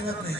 जरूरत नहीं।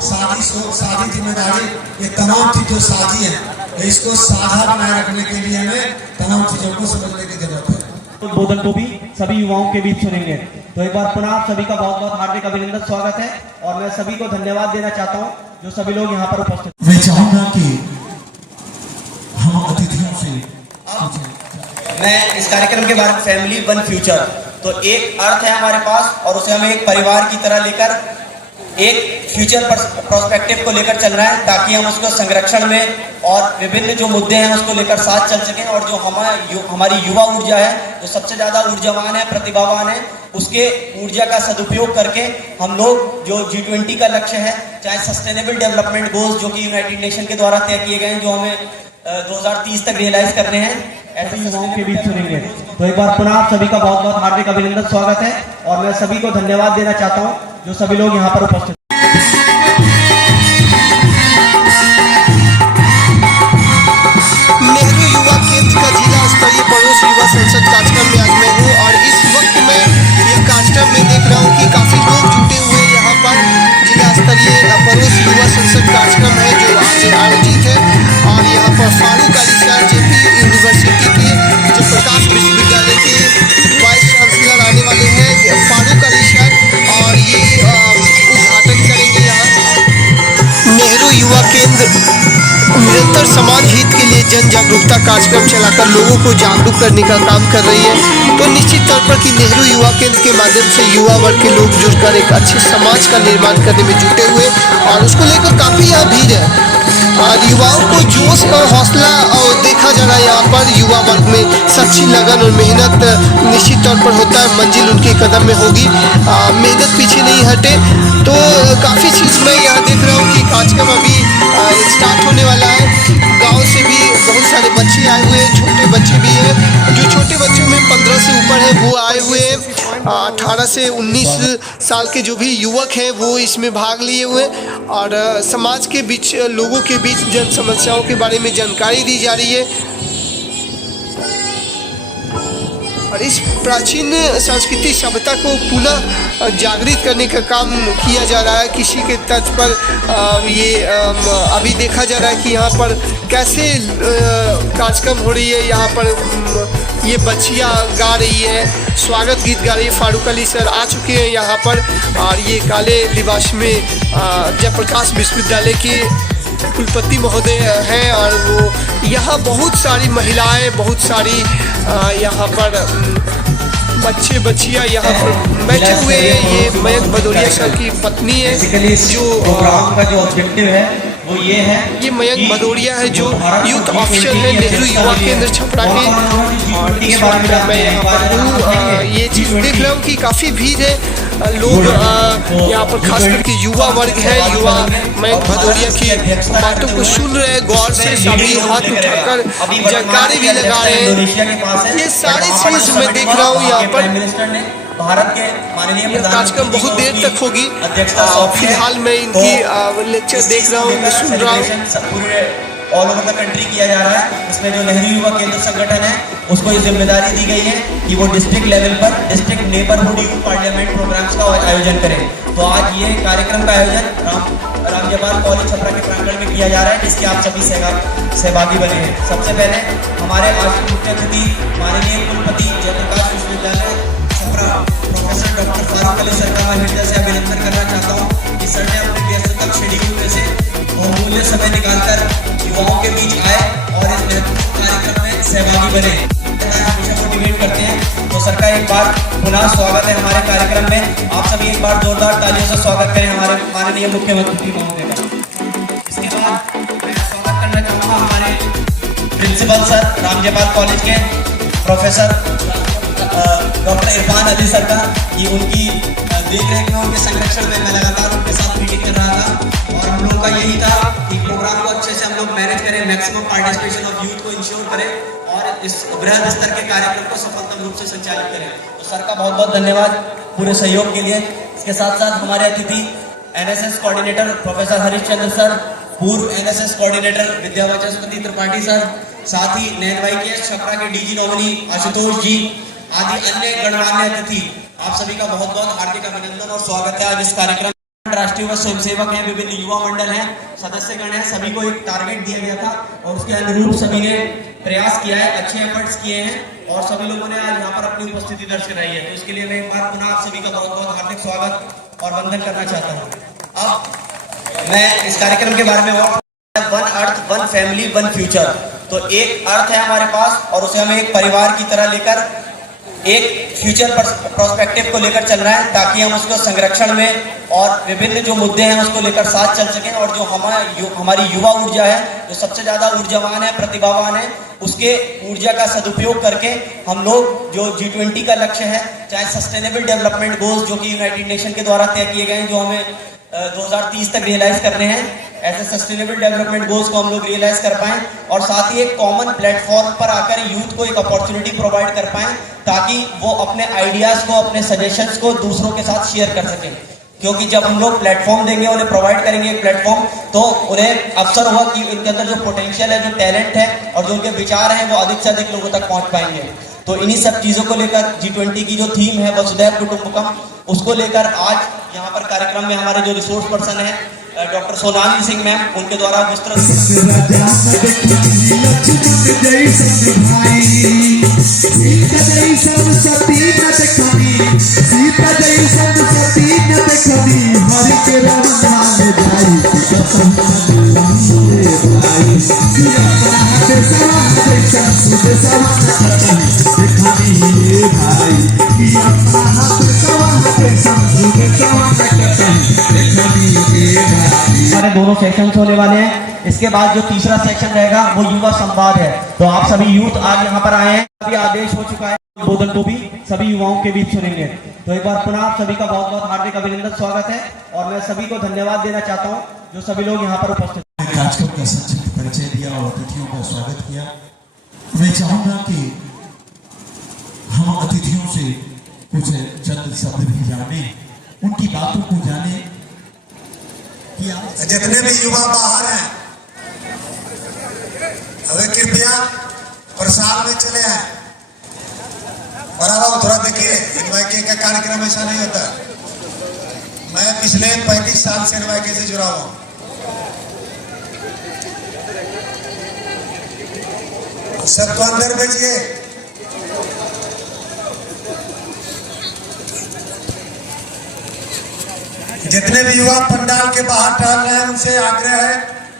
साझी सोच, साझी जिम्मेदारी, ये तमाम चीजों साझी है। इसको साझा बनाए रखने के लिए हमें तमाम चीजों को समझने की जरूरत है। उद्बोधन को भी सभी युवाओं के बीच सुनेंगे। तो एक बार पुनः आप सभी का बहुत बहुत हार्दिक अभिनंदन, स्वागत है। और मैं सभी को धन्यवाद देना चाहता हूँ जो सभी लोग यहाँ पर उपस्थित। मैं चाहूंगा कि हम अतिथियों से मैं इस कार्यक्रम के बारे में फैमिली वन फ्यूचर, तो एक अर्थ है हमारे पास और उसे हमें एक परिवार की तरह लेकर एक फ्यूचर प्रोस्पेक्टिव को लेकर चल रहा है, ताकि हम उसको संरक्षण में और विभिन्न जो मुद्दे हैं उसको लेकर साथ चल सकें। और जो हमारी युवा ऊर्जा है, जो सबसे ज़्यादा ऊर्जावान है, प्रतिभावान है, उसके ऊर्जा का सदुपयोग करके हम लोग जो G20 का लक्ष्य है, चाहे सस्टेनेबल डेवलपमेंट गोल्स जो कि यूनाइटेड नेशन के द्वारा तय किए गए हैं, जो हमें 2030 तक रियलाइज करने हैं, ऐसे युवाओं के बीच सुनेंगे। तो एक बार पुनः आप सभी का बहुत बहुत हार्दिक अभिनंदन, स्वागत है। और मैं सभी को धन्यवाद देना चाहता हूँ जो सभी लोग यहाँ पर उपस्थित। नेहरू युवा केंद्र का जिला स्तरीय पड़ोस युवा संसद कार्यक्रम में आज मैं हूँ और इस वक्त मैं यह कार्यक्रम में देख रहा हूँ कि काफी लोग जुटे हुए यहाँ पर। जिला स्तरीय पड़ोस युवा संसद कार्यक्रम है जो आज आयोजित है और यहाँ पर Farooq Ali sir JP university के जयप्रकाश विश्वविद्यालय के वाइस चांसलर आने वाले हैं, फारूक अली सर, और ये उद्घाटन करेंगे यहाँ। नेहरू युवा केंद्र निरंतर समाज हित के लिए जन जागरूकता कार्यक्रम चलाकर लोगों को जागरूक करने का काम कर रही है। तो निश्चित तौर पर कि नेहरू युवा केंद्र के माध्यम से युवा वर्ग के लोग जुड़कर एक अच्छे समाज का निर्माण करने में जुटे हुए और उसको लेकर काफ़ी यहाँ भीड़ है और युवाओं को जोश और हौसला और देखा जा रहा है यहाँ पर। युवा वर्ग में सच्ची लगन और मेहनत निश्चित तौर पर होता है, मंजिल उनके कदम में होगी, मेहनत पीछे नहीं हटे। तो काफ़ी चीज़ मैं यहाँ देख रहा हूँ कि कार्यक्रम अभी स्टार्ट होने वाला है। गांव से भी बहुत सारे बच्चे आए हुए हैं, छोटे बच्चे भी हैं। जो छोटे बच्चों में 15 से ऊपर है वो आए हुए हैं, 18 से 19 साल के जो भी युवक हैं वो इसमें भाग लिए हुए हैं और समाज के बीच, लोगों के बीच जन समस्याओं के बारे में जानकारी दी जा रही है और इस प्राचीन संस्कृति सभ्यता को पुनः जागृत करने का काम किया जा रहा है। किसी के तर्ज पर ये अभी देखा जा रहा है कि यहाँ पर कैसे कार्यक्रम हो रही है। यहाँ पर ये बच्चियाँ गा रही है, स्वागत गीत गा रही है। फारूक अली सर आ चुके हैं यहाँ पर और ये काले लिबास में जयप्रकाश विश्वविद्यालय के कुलपति महोदय हैं और वो यहाँ बहुत सारी महिलाएं, बहुत सारी यहाँ पर बच्चे बच्चियाँ यहाँ पर बैठे हुए हैं। ये मयंक भदौरिया सर की पत्नी है जो प्रोग्राम का जो ऑब्जेक्टिव है वो ये है, ये मयंक भदौरिया है जो यूथ ऑफिसर है नेहरू युवा केंद्र छपरा के। और इस वक्त मैं यहाँ पर हूँ, ये चीज़ देख रहा हूँ कि काफ़ी भीड़ है, लोग यहाँ पर खास करके युवा वर्ग है। युवा मयंक भदौरिया की बातों को सुन रहे हैं गौर से, सभी हाथ उठाकर जयकारे भी लगा रहे हैं। ये सारी चीज़ मैं देख रहा हूँ यहाँ पर। भारत के माननीय कार्यक्रम बहुत देर तक होगी। फिलहाल मैं इनकी लेक्चर देख रहा हूँ, मैं सुन रहा हूँ। पूरे ऑल ओवर द कंट्री किया जा रहा है। इसमें जो नेहरू युवा केंद्र संगठन है उसको ये जिम्मेदारी दी गई है कि वो डिस्ट्रिक्ट लेवल पर district neighbourhood youth parliament programmes का आयोजन करें। तो आज ये कार्यक्रम का आयोजन रामजपाल कॉलेज छपरा के प्रांगण में किया जा रहा है, जिसके आप सभी सहभागी बने हैं। सबसे पहले हमारे आज के मुख्य अतिथि माननीय कुलपति जयप्रकाश विश्वविद्यालय professor doctor Farooq Ali sir का मैं हृदय से अभिनंदन करना चाहता हूँ कि सर ने अपने व्यस्ततम शेड्यूल में से बहुमूल्य समय निकालकर युवाओं के बीच आए और इस महत्वपूर्ण कार्यक्रम में सहभागी बने। हमेशा मोटिवेट करते हैं। तो सर का एक बार पुनः स्वागत है हमारे कार्यक्रम में। आप सभी एक बार जोरदार तालियों से स्वागत करें हमारे माननीय मुख्यमंत्री महोदय का। इसके बाद मैं स्वागत करना चाहूँगा हमारे प्रिंसिपल सर रामजपाल कॉलेज के professor doctor Irfan Ali sir का। ये उनकी देख रेख में, उनके संरक्षण में मैं लगातार उनके साथ मीटिंग कर रहा था और हम लोगों का यही था कि प्रोग्राम को अच्छे से हम लोग मैनेज करें, मैक्सिमम पार्टिसिपेशन ऑफ यूथ को इंश्योर करें और इस बृहद स्तर के कार्यक्रम को सफलतम रूप से संचालित करें। तो सर का बहुत बहुत धन्यवाद पूरे सहयोग के लिए। इसके साथ साथ हमारे अतिथि NSS coordinator professor Harishchandra sir, पूर्व NSS कोऑर्डिनेटर विद्यावाचस्पति त्रिपाठी सर, साथ ही NYKS छपरा के DG नॉमिनी आशुतोष जी आदि अन्य गणमान्य अतिथि आप सभी का बहुत बहुत हार्दिक अभिनंदन और स्वागत है आज इस कार्यक्रम में। राष्ट्रीय युवा स्वयंसेवक हैं, विभिन्न युवा मंडल हैं, सदस्यगण हैं, सभी को एक टारगेट दिया गया था और उसके अनुरूप सभी ने प्रयास किया है, अच्छे एफर्ट्स किए हैं और सभी लोगों ने आज यहाँ पर अपनी उपस्थिति दर्ज कराई है। तो इसके लिए मैं एक बार पुनः आप सभी का बहुत बहुत हार्दिक स्वागत और वंदन करना चाहता हूँ। अब मैं इस कार्यक्रम के बारे में और one earth one family one future, तो एक अर्थ है हमारे पास और उसे हमें एक परिवार की तरह लेकर एक फ्यूचर प्रोस्पेक्टिव को लेकर चल रहा है ताकि हम उसको संरक्षण में और विभिन्न जो मुद्दे हैं उसको लेकर साथ चल सकें और जो हमारी युवा ऊर्जा है जो सबसे ज्यादा ऊर्जावान है, प्रतिभावान है, उसके ऊर्जा का सदुपयोग करके हम लोग जो G20 का लक्ष्य है, चाहे सस्टेनेबल डेवलपमेंट गोल्स जो कि यूनाइटेड नेशन के द्वारा तय किए गए हैं, जो हमें 2030 तक रियलाइज करने हैं, ऐसे सस्टेनेबल डेवलपमेंट गोल्स को हम लोग रियलाइज कर पाएं और साथ ही एक कॉमन प्लेटफॉर्म पर आकर यूथ को एक अपॉर्चुनिटी प्रोवाइड कर पाएं ताकि वो अपने आइडियाज को, अपने सजेशंस को दूसरों के साथ शेयर कर सकें। क्योंकि जब हम लोग प्लेटफॉर्म देंगे, उन्हें प्रोवाइड करेंगे एक प्लेटफॉर्म, तो उन्हें अवसर होगा कि इनके अंदर जो पोटेंशियल है, जो टैलेंट है और जो उनके विचार हैं वो अधिक से अधिक लोगों तक पहुंच पाएंगे। तो इन्हीं सब चीजों को लेकर G20 की जो थीम है वसुधैव कुटुंबकम, उसको लेकर आज यहाँ पर कार्यक्रम में हमारे जो रिसोर्स पर्सन है डॉक्टर सोनाली सिंह मैम, उनके द्वारा विस्तृत हमारे दोनों सेक्शंस होने वाले हैं। इसके बाद जो तीसरा सेक्शन रहेगा वो युवा संवाद है। तो आप सभी यूथ आज यहाँ पर आए हैं, अभी आदेश हो चुका है, उद्बोधन को भी सभी युवाओं के बीच सुनेंगे। तो एक बार पुनः आप सभी का बहुत बहुत हार्दिक अभिनंदन, स्वागत है और मैं सभी को धन्यवाद देना चाहता हूँ जो सभी लोग यहाँ पर उपस्थित कार्यक्रम का संक्षिप्त परिचय दिया और अतिथियों का स्वागत किया। मैं चाहूंगा कि हम अतिथियों से कुछ चंद शब्द भी जाने, उनकी बातों को जाने कि जितने भी युवा बाहर हैं अगर कृपया प्रसाद में चले आए। बराबर थोड़ा देखिए, एनवाईके का कार्यक्रम ऐसा नहीं होता। मैं पिछले 35 साल से एनवाईके से जुड़ा हुआ हूं। सबको अंदर भेजिए। जितने भी युवा पंडाल के बाहर टहल रहे हैं उनसे आग्रह है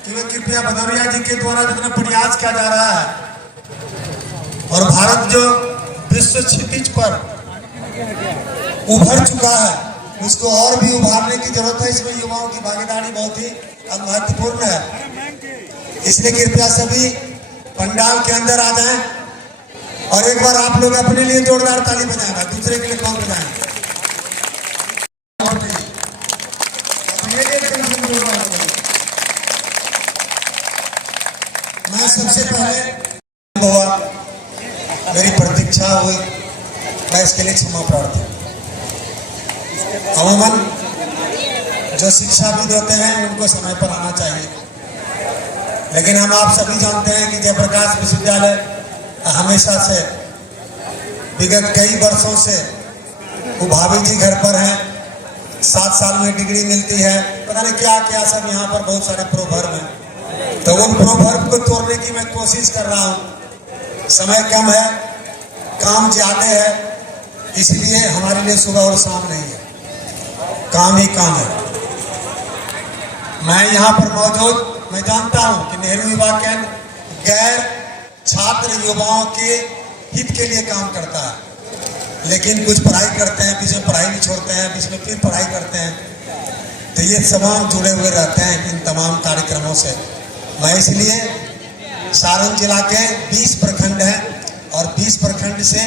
कि वे कृपया भदौरिया जी के द्वारा जितना प्रयास किया जा रहा है और भारत जो विश्व क्षितिज पर उभर चुका है उसको और भी उभारने की जरूरत है। इसमें युवाओं की भागीदारी बहुत ही महत्वपूर्ण है। इसलिए कृपया सभी पंडाल के अंदर आ जाएं और एक बार आप लोग अपने लिए जोरदार ताली बजाएंगे, दूसरे के लिए कौन बजाएंगे? मैं सबसे पहले हुआ, मेरी प्रतीक्षा हुई, मैं इसके लिए क्षमा प्रार्थी। अमूमन जो शिक्षा भी देते हैं उनको समय पर आना चाहिए, लेकिन हम आप सभी जानते हैं कि जयप्रकाश विश्वविद्यालय हमेशा से विगत कई वर्षों से भाभी जी घर पर हैं, 7 साल में डिग्री मिलती है, पता नहीं क्या क्या सब यहाँ पर बहुत सारे प्रोवर्ब हैं। तो उन प्रोवर्ब को तोड़ने की मैं कोशिश कर रहा हूँ। समय कम है, काम ज्यादा है, इसलिए हमारे लिए सुबह और शाम नहीं है, काम ही काम है। मैं यहाँ पर मौजूद, मैं जानता हूँ कि नेहरू युवा केंद्र गैर छात्र युवाओं के हित के लिए काम करता है, लेकिन कुछ पढ़ाई करते हैं, बीच में पढ़ाई भी छोड़ते हैं, बीच में फिर पढ़ाई करते हैं, तो ये तमाम जुड़े हुए रहते हैं इन तमाम कार्यक्रमों से। मैं इसलिए सारण जिला के 20 प्रखंड हैं और 20 प्रखंड से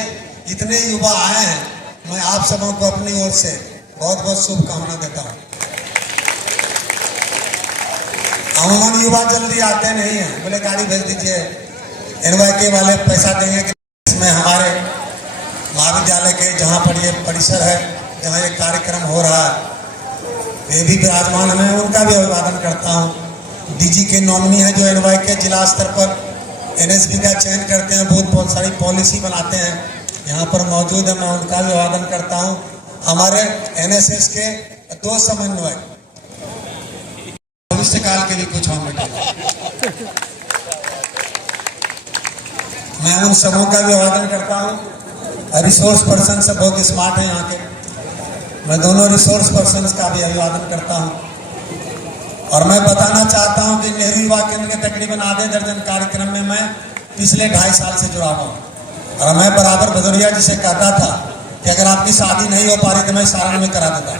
इतने युवा आए हैं, मैं आप सबों को अपनी ओर से बहुत बहुत शुभकामना देता हूँ। अमूमन युवा जल्दी आते नहीं हैं, बोले गाड़ी भेज दीजिए, एनवाईके वाले पैसा देंगे। इसमें हमारे महाविद्यालय के जहाँ पर ये परिसर है, जहाँ ये कार्यक्रम हो रहा है, ये भी विराजमान, मैं उनका भी अभिवादन करता हूँ। डीजी के नॉमिनी है जो एनवाईके जिला स्तर पर एनएसबी का चयन करते हैं, बहुत सारी पॉलिसी बनाते हैं, यहाँ पर मौजूद है, मैं उनका भी अभिवादन करता हूँ। हमारे एनएसएस के 2 समन्वय भविष्य काल के लिए कुछ हम बेटे। मैं उन सबों का भी अभिवादन करता हूँ। रिसोर्स पर्सन सब बहुत स्मार्ट हैं यहाँ के। मैं दोनों रिसोर्स पर्सन का भी अभिवादन करता हूँ। और मैं बताना चाहता हूँ कि नेहरू युवा केंद्र के तकरीबन आधे दर्जन कार्यक्रम में मैं पिछले 2.5 साल से जुड़ा हुआ हूँ। और मैं बराबर भदौरिया जी से कहता था कि अगर आपकी शादी नहीं हो पा रही तो मैं सारण में करा देता।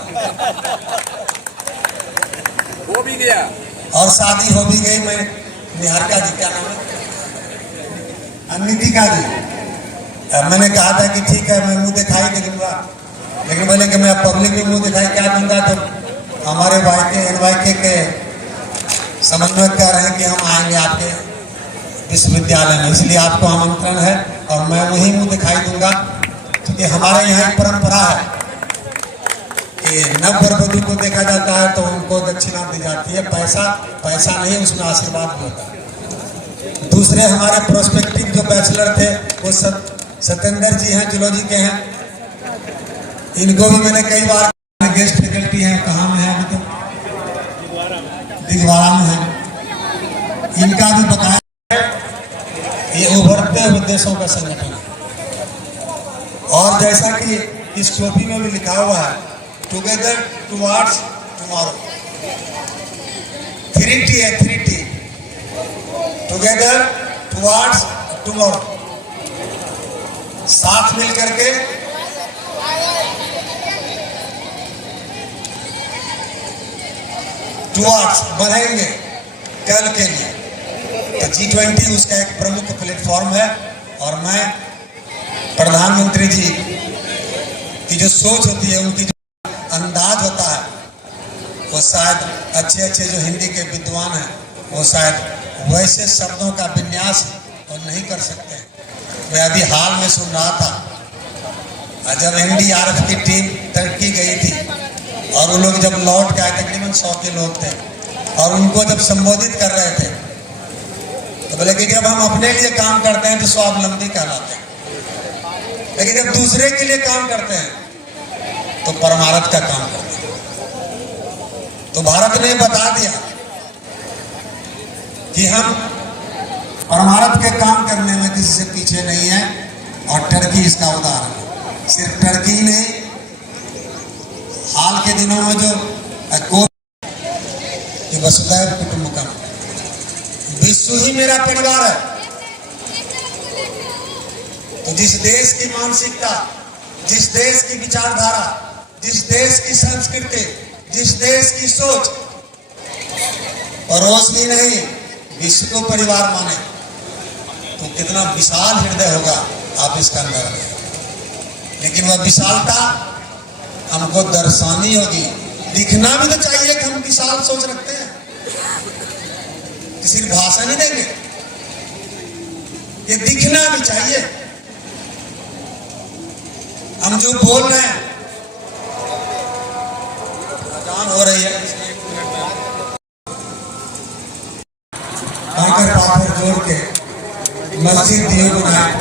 हो भी गया और शादी हो भी गई। मैं निहारिका जी, क्या नाम है, नितिका जी, मैंने कहा था कि ठीक है मैं मुंह दिखाई दे दूंगा, लेकिन बोले कि मैं पब्लिक में मुंह दिखाई क्या दूंगा। तो हमारे एनवाईके के समन्वय कह रहे हैं कि हम आएंगे आपके विश्वविद्यालय में, इसलिए आपको आमंत्रण है और मैं वही मुंह दिखाई दूंगा। क्योंकि हमारे यहाँ एक परंपरा है कि नववर वधू को देखा जाता है तो उनको दक्षिणा दी जाती है। पैसा नहीं, उसमें आशीर्वाद भी होता है। दूसरे हमारे प्रोस्पेक्टिव जो बैचलर थे वो सत्येंद्र जी हैं, जूलॉजी के हैं। इनको भी मैंने कई बार, गेस्ट फैकल्टी हैं, कहाँ में है, मतलब दिगवाड़ा में है। इनका भी बताया ये उभरते हुए देशों का संगठन है। और जैसा कि इस टोपी में भी लिखा हुआ है, टुगेदर टुवार्ड्स टुमारो। 3T है, 3T, टुगेदर टुवार्ड्स टुमारो। साथ मिल करके टुवार्ड्स बढ़ेंगे कल के लिए। तो G20 उसका एक प्रमुख प्लेटफॉर्म है। और मैं प्रधानमंत्री जी की जो सोच होती है, उनकी जो अंदाज होता है, वो शायद अच्छे जो हिंदी के विद्वान हैं वो शायद वैसे शब्दों का विन्यास और नहीं कर सकते। मैं अभी हाल में सुन रहा था जब NDRF की टीम टर्की गई थी और वो लोग जब लौट के आए, तकरीबन 100 के लोग थे, और उनको जब संबोधित कर रहे थे तो बोले कि जब हम अपने लिए काम करते हैं तो स्वावलंबी कहलाते हैं, लेकिन जब दूसरे के लिए काम करते हैं तो परमार्थ का काम करते हैं। तो भारत ने बता दिया कि हम परमार्थ के काम करने में किसी से पीछे नहीं है। और टर्की इसका उदाहरण है। सिर्फ टर्की ही नहीं, हाल के दिनों में जो वसुधैव कुटुंबकम, विश्व ही मेरा परिवार है। तो जिस देश की मानसिकता, जिस देश की विचारधारा, जिस देश की संस्कृति, जिस देश की सोच पड़ोस ही नहीं विश्व को परिवार माने, तो कितना विशाल हृदय होगा आप इसका अंदर रखें। लेकिन वह विशालता हमको दर्शानी होगी। दिखना भी तो चाहिए कि हम विशाल सोच रखते हैं, सिर्फ भाषण ही देंगे, ये दिखना भी चाहिए। हम जो बोल रहे हैं, अजान हो रही है, आकर पाथर जोड़ के मस्जिद दिए बनाए,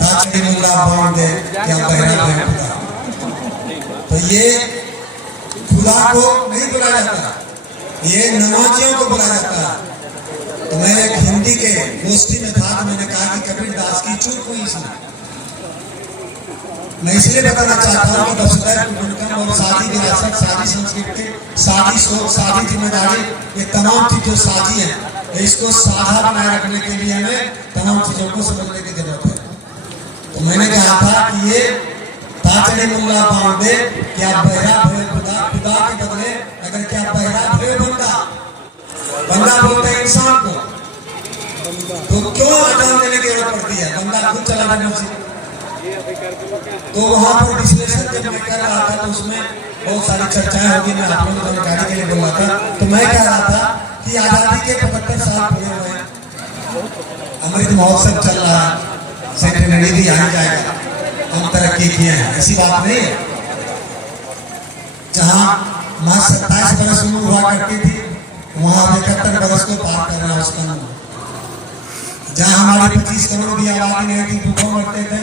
ताकि मुल्ला बांध दे या बहरा दे खुदा। तो ये खुदा को नहीं बुलाया जाता, ये नमाजियों को बुलाया जाता है। तो मैं एक हिंदी के गोष्ठी में था, तो मैंने कहा कि कबीर दास की चूक हुई इसमें। मैं इसलिए बताना चाहता हूँ कि वसुधैव कुटुंबकम और साझी विरासत, साझी संस्कृति, साझी सोच, साझी जिम्मेदारी, ये तमाम चीजें साझी हैं। इसको साझा बनाए रखने के लिए हमें तमाम चीजों को समझने की जरूरत है। तो मैंने कहा था कि ये ताचड़े मुल्ला बांधे क्या बहरा भय खुदा, खुदा के बदले अगर क्या बहरा भय बंदा बोलते हैं इंसान को, तो क्यों अजान देने की जरूरत पड़ती है? बंदा खुद चला जाना चाहिए। तो वहां पर विश्लेषण जब मैं कर रहा था तो उसमें बहुत सारी चर्चाएं होगी। मैं आप लोगों को जानकारी के लिए बोल रहा था। तो मैं कह रहा था कि आजादी के 75 साल पूरे हुए हैं, अमृत महोत्सव चल रहा है, सेंटेनरी भी आ जाएगा, हम तरक्की किए हैं, ऐसी बात नहीं है। जहां मां 27 बरस उम्र हुआ करती थी, वहां 71 बरस को पार कर रहा है उसका नाम। जहां हमारी 25 करोड़ भी आबादी नहीं थी, भूखों मरते थे,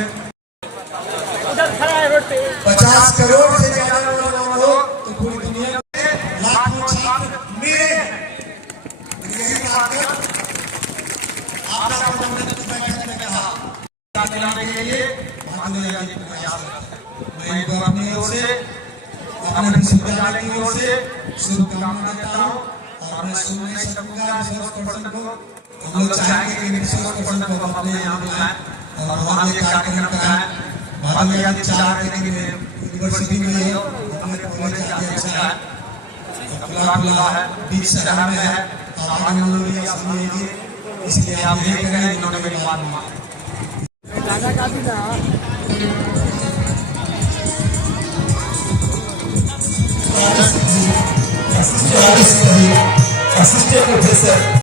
50 करोड़ से ज्यादा नौजवान हो तो पूरी दुनिया में लाखों छात्र मेरे हैं। यही बात है आपका प्रबंधन की बैठक में कहा दिलाने के लिए मैं इनको अपनी ओर से अपने विश्वविद्यालय की ओर से शुभकामनाएं देता हूँ। और मैं सुन नहीं सकूंगा रिसोर्स पर्सन को, हम लोग चाहेंगे कि रिसोर्स पर्सन को अपने यहाँ बुलाएं और वहाँ ये कार्यक्रम कराएं। बाद में यदि चाहते हैं कि यूनिवर्सिटी में ही हो, हमें कॉलेज आगे अच्छा है, खुला है, बीच शहर में है, आवागमन में भी आसानी होगी, इसलिए आप यही करें जिन्होंने मेरी बात मानी। Assistant Professor